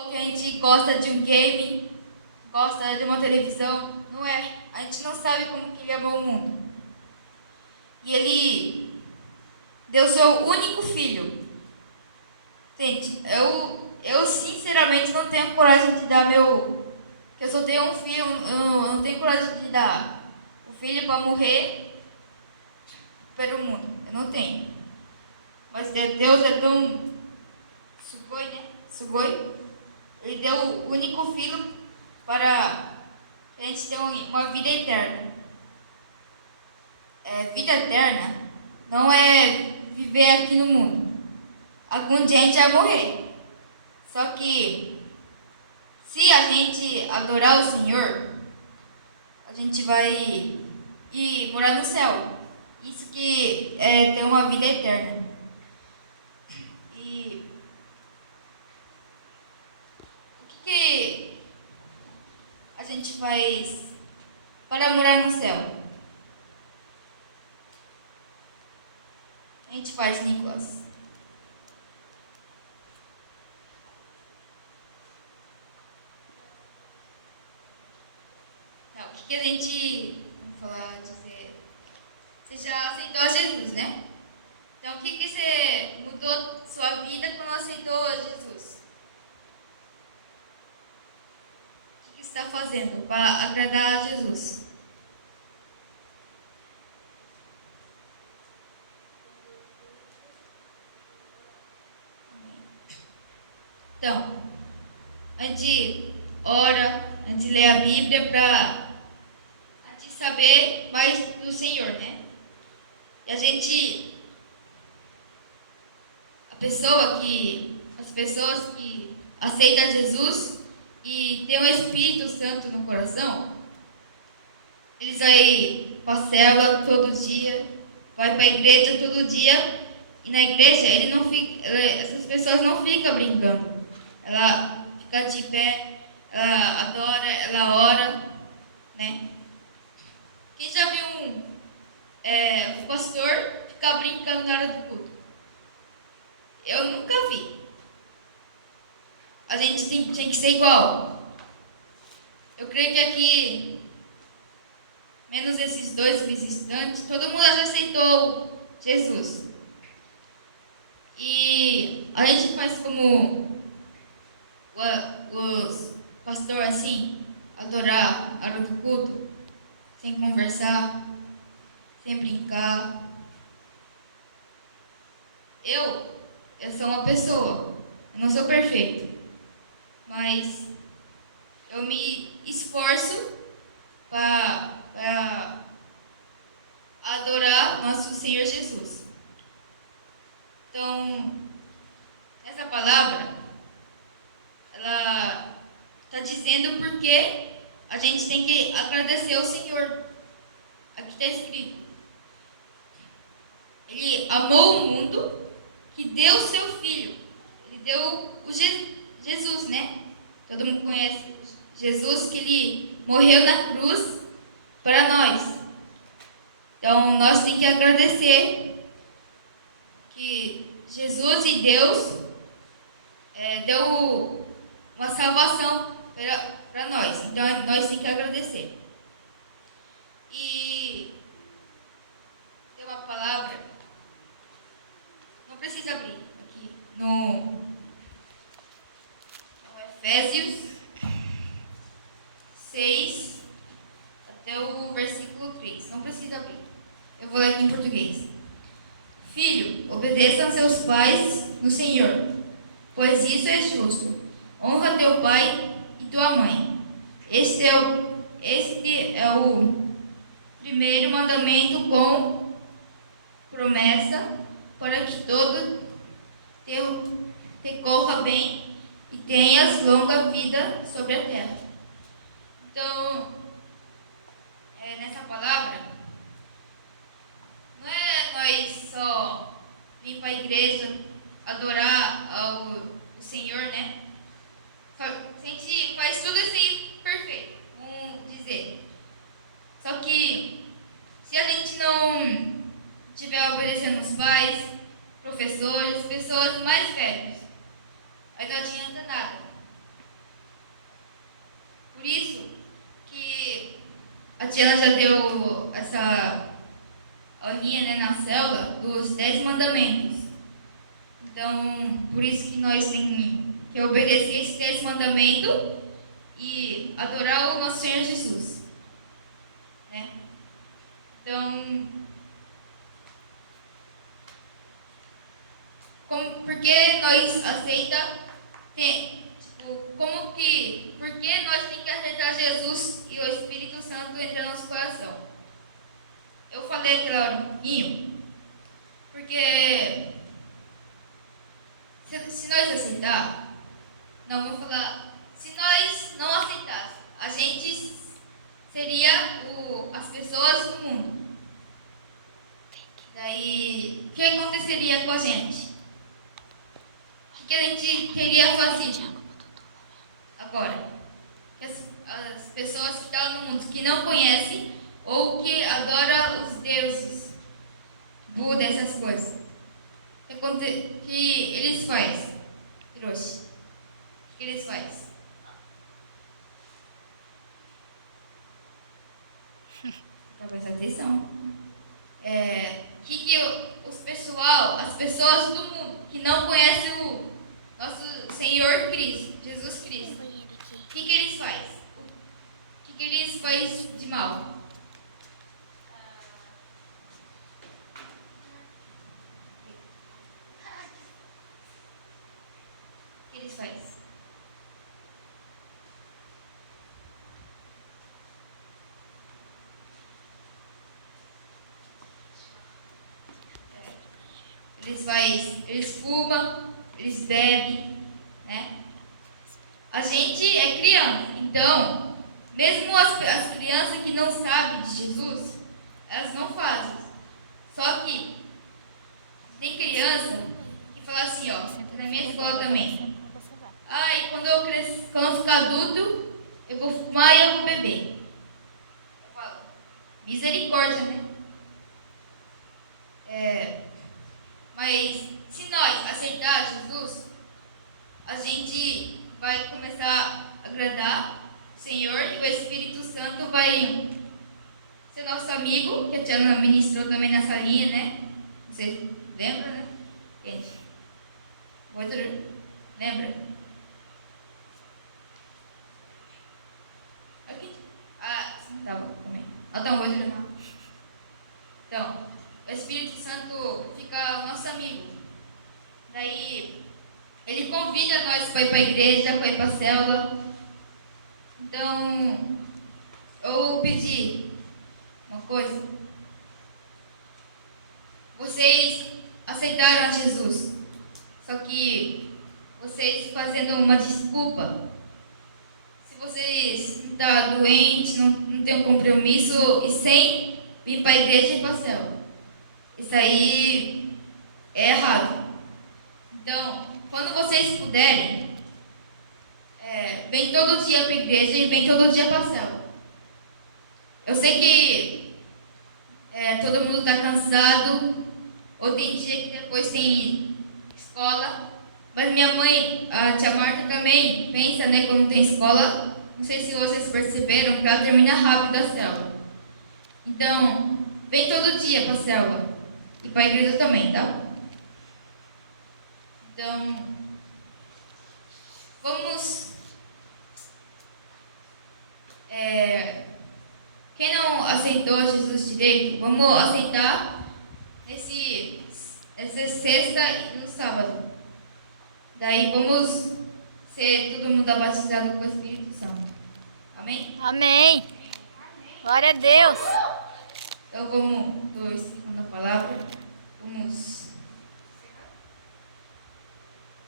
falou que a gente gosta de um game, gosta de uma televisão. Não é. A gente não sabe como que ele amou o mundo. E ele deu seu único filho. Gente, eu sinceramente não tenho coragem de dar meu... Porque eu só tenho um filho, eu não tenho coragem de dar o filho para morrer pelo mundo. Eu não tenho. Mas Deus é tão... Sugoi, né? Sugoi. Ele deu o único filho para a gente ter uma vida eterna. Vida eterna não é viver aqui no mundo. Algum dia a gente vai morrer. Só que se a gente adorar o Senhor, a gente vai ir morar no céu. Isso que é ter uma vida eterna. E o que a gente faz para morar no céu? A gente faz, Nicolas. Não, o que a gente... Vamos falar, dizer... Você já aceitou Jesus, né? Então, o que você mudou sua vida quando aceitou Jesus? O que você está fazendo para agradar a Jesus? Então, a gente ora, a gente lê a Bíblia para a gente saber mais do Senhor, né? E as pessoas que aceitam Jesus e têm o Espírito Santo no coração, eles vai para a célula todo dia, vai para a igreja todo dia, e na igreja essas pessoas não ficam brincando. Ela fica de pé, ela adora, ela ora, né? Quem já viu um pastor ficar brincando na hora do culto? Eu nunca vi. A gente tem que ser igual. Eu creio que aqui, menos esses dois visitantes, todo mundo já aceitou Jesus. E a gente faz como os pastores assim, adorar a hora do culto, sem conversar, sem brincar. Eu sou uma pessoa, eu não sou perfeito, mas eu me esforço para adorar nosso Senhor Jesus. Então, essa palavra, ela está dizendo porque a gente tem que agradecer ao Senhor. Aqui está escrito: Ele amou o mundo, que deu o seu Filho. Ele deu o Jesus, né? Todo mundo conhece Jesus, que Ele morreu na cruz para nós. Então, nós temos que agradecer que Jesus e Deus deu uma salvação para nós. Então, nós temos que agradecer. E tem uma palavra, não precisa abrir, aqui no Efésios 6, até o versículo 3. Não precisa abrir. Eu vou ler aqui em português. Filho, obedeça a seus pais no Senhor, pois isso é justo. Honra teu pai e tua mãe. Este é o primeiro mandamento com promessa, para que todo te corra bem e tenhas longa vida sobre a terra. Então, nessa palavra, não é nós só vir para a igreja adorar ao Senhor, né? A gente faz tudo isso aí perfeito, vamos dizer. Só que se a gente não estiver obedecendo os pais, professores, pessoas mais velhas, aí não adianta nada. Por isso que a Tiana já deu essa aulinha, né, na célula dos 10 mandamentos. Então, por isso que nós temos que obedecer esses 10 mandamentos e adorar o nosso Senhor Jesus, né? Então, por que nós por que nós temos que aceitar Jesus e o Espírito Santo entrar no nosso coração? Eu falei aquela hora um pouquinho, porque se nós aceitar, não vou falar, se nós não aceitássemos, a gente seria as pessoas do mundo. Daí, o que aconteceria com a gente? O que a gente queria fazer agora? As pessoas que estão no mundo, que não conhecem ou que adoram os deuses, Buda, essas coisas. O que eles fazem? Hiroshi, o que eles fazem? Para prestar atenção. As pessoas do mundo que não conhecem o nosso Senhor Cristo, Jesus Cristo, o que eles fazem? O que eles fazem de mal? O que eles fazem? Eles fumam, eles bebem, né? A gente é criança, então, mesmo as crianças que não sabem de Jesus, elas não fazem. Só que tem criança que fala assim, ó, na minha escola também. Ai, quando eu ficar adulto, eu vou fumar e eu vou beber. Eu falo, misericórdia, né? Mas se nós aceitar Jesus, a gente vai começar a agradar o Senhor e o Espírito Santo vai ser nosso amigo, que a Tiana ministrou também nessa linha, né? Você lembra, né? Gente, outro, lembra? Aqui? Tá bom, também. Então, hoje não. Então, o Espírito Santo fica nosso amigo. Daí, ele convida nós para ir para a igreja, para ir para a célula. Então, eu pedi uma coisa. Vocês aceitaram a Jesus, só que vocês fazendo uma desculpa. Se vocês não estão doentes, não têm um compromisso e sem vir para a igreja e para a célula. Isso aí é errado. Então, quando vocês puderem, vem todo dia para a igreja e vem todo dia para a célula. Eu sei que todo mundo está cansado, ou tem dia que depois tem escola, mas minha mãe, a tia Marta também pensa, né, quando tem escola, não sei se vocês perceberam, que ela termina rápido a célula. Então, vem todo dia para a célula e para a igreja também, tá? Então, vamos. Quem não aceitou Jesus direito, vamos aceitar essa sexta e no sábado. Daí vamos ser todo mundo batizado com o Espírito Santo. Amém? Amém. Glória a Deus. Então vamos, estou explicando a palavra, vamos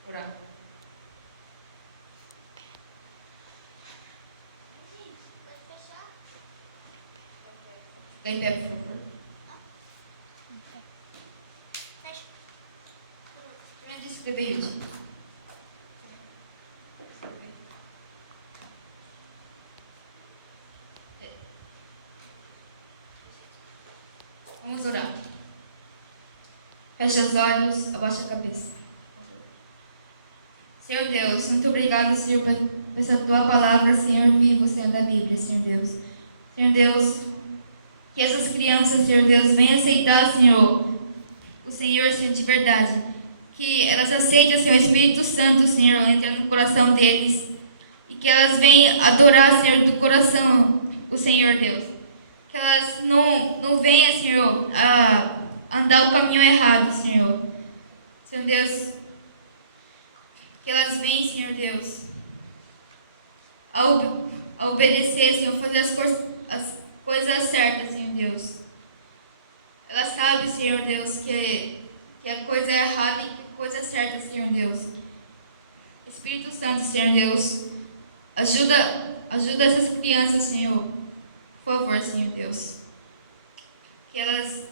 orar. Fica em pé, por favor. Primeiro escrever isso. Vamos orar. Feche os olhos, abaixa a cabeça. Senhor Deus, muito obrigado, Senhor, por essa tua palavra, Senhor, vivo, Senhor, da Bíblia, Senhor Deus. Senhor Deus, que essas crianças, Senhor Deus, venham aceitar, Senhor, o Senhor, Senhor, de verdade. Que elas aceitem, Senhor, o Espírito Santo, Senhor, entrando no coração deles. E que elas venham adorar, Senhor, do coração, o Senhor Deus. Que elas não venham, Senhor, a andar o caminho errado, Senhor. Senhor Deus, que elas venham, Senhor Deus, a obedecer, Senhor, fazer as coisas certas, Senhor Deus. Elas sabem, Senhor Deus, que a coisa é errada e que a coisa é certa, Senhor Deus. Espírito Santo, Senhor Deus, ajuda essas crianças, Senhor. Por favor, Senhor Deus. Que elas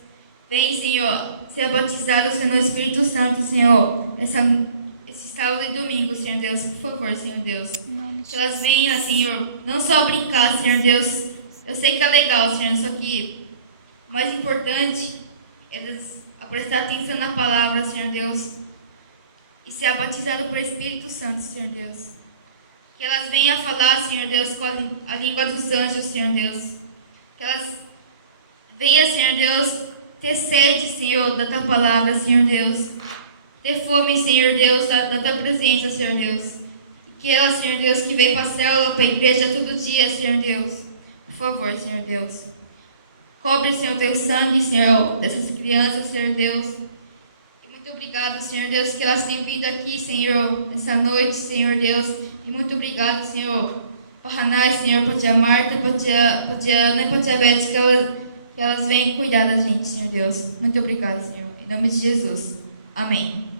venham, Senhor, ser batizadas, Senhor, no Espírito Santo, Senhor. Esse sábado e domingo, Senhor Deus. Por favor, Senhor Deus. Que elas venham, Senhor, não só brincar, Senhor Deus. Eu sei que é legal, Senhor, só que o mais importante é elas prestar atenção na palavra, Senhor Deus. E ser batizado por Espírito Santo, Senhor Deus. Que elas venham a falar, Senhor Deus, com a língua dos anjos, Senhor Deus. Que elas venham, Senhor Deus, ter sede, Senhor, da tua palavra, Senhor Deus. Ter fome, Senhor Deus, da tua presença, Senhor Deus. Que elas, Senhor Deus, que vem para a célula, para a igreja todo dia, Senhor Deus. Por favor, Senhor Deus. Cobre, Senhor, teu sangue, Senhor, dessas crianças, Senhor Deus. E muito obrigado, Senhor Deus, que elas têm vindo aqui, Senhor, nessa noite, Senhor Deus. E muito obrigado, Senhor, para Hanai, Senhor, para a tia Marta, para a tia Ana e para a tia Beth, que elas venham cuidar da gente, Senhor Deus. Muito obrigado, Senhor. Em nome de Jesus. Amém.